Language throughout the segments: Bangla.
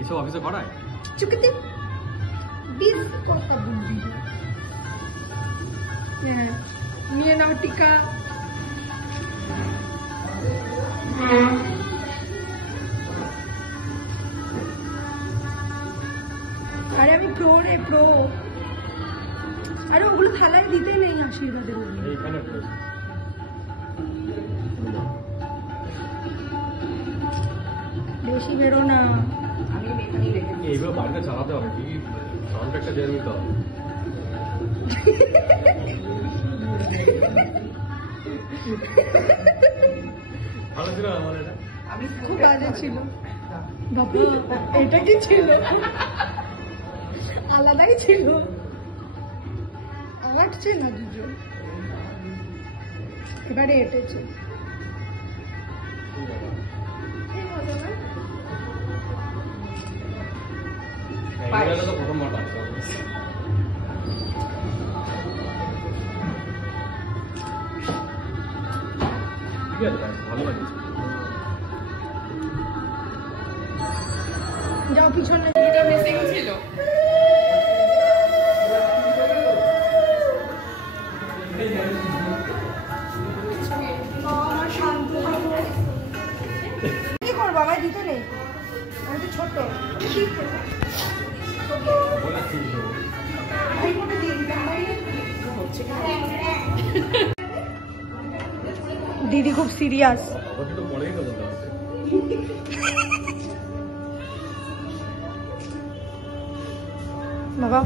এসব অফিসে করায় চুকিতে বিজ কথা বুঝি। হ্যাঁ, নিয়ে নাও টিকা। আরে আমি প্রো রে প্রো। আরে ওগুলো থালায় দিতেই নেই আশীর্বাদের। বেশি বেরো না। এইভাবে বাড়িতে চালাতে হবে কি সাউন্ড একটা দিয়ে নিতে হবে। ভালো ছিল আমার এটা। আমি খুব বাজে ছিল বাবা। এটা কি ছিল? আলাদাই ছিল। আটছে না দুজন, এবারে এটেছে। প্রথমবার লাগছে ঠিক আছে, ভালো লাগে। যাও পিছনে ছিল। কি করবো, আমায় দিতে নেই, আমি তো ছোট। দিদি খুব সিরিয়াস। বাবা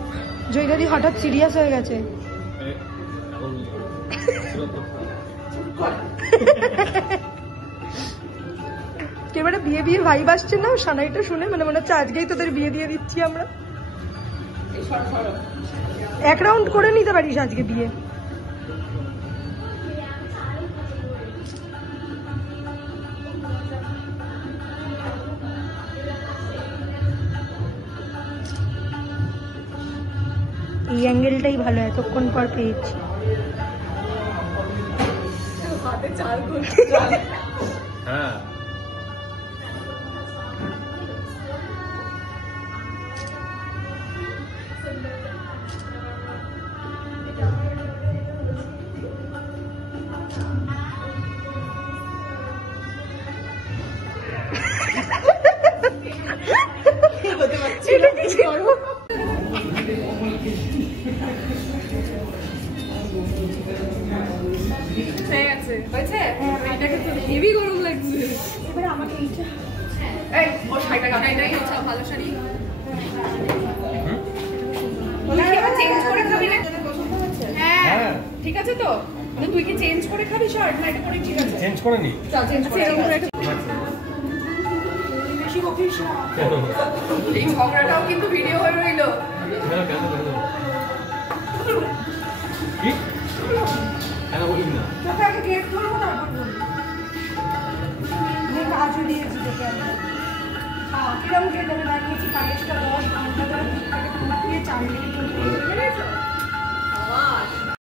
জয় দাদি হঠাৎ সিরিয়াস হয়ে গেছে। এবারে বিয়ে বিয়ে ভাইব আসছে না সানাইটা শুনে, মানে মনে হচ্ছে আজকেই তোদের বিয়ে দিয়ে দিচ্ছি আমরা। এক রাউন্ড করে নিতে পারিস আজকে বিয়ে। এই অ্যাঙ্গেলটাই ভালো, এতক্ষণ পর পেয়েছি। হ্যাঁ এটাকে তো হেভি গরম লাগছে। এবারে আমাকে এইটা এই ওর শাড়িটা গানাই হচ্ছে ভালো শাড়ি। তুই কি আবার চেঞ্জ করে খাবি না? হ্যাঁ ঠিক আছে তো, মানে তুই কি চেঞ্জ করে খাবি শার্ট না এটা পরে? ঠিক আছে চেঞ্জ করে নি। চল চেঞ্জ করে বেশি বকিস না। এই ঝগড়াটাও কিন্তু ভিডিও হয়ে রইলো। কি কেন বলিস না? তোকে আগে গেট করবো তারপর বলবো। কাজও দিয়েছি তোকে আমি। কিরম খেয়ে যাবে, দাঁড়িয়েছি 5টা 10 ঘন্টা ধরে 2 প্যাকেট দিয়ে 4 মিনিট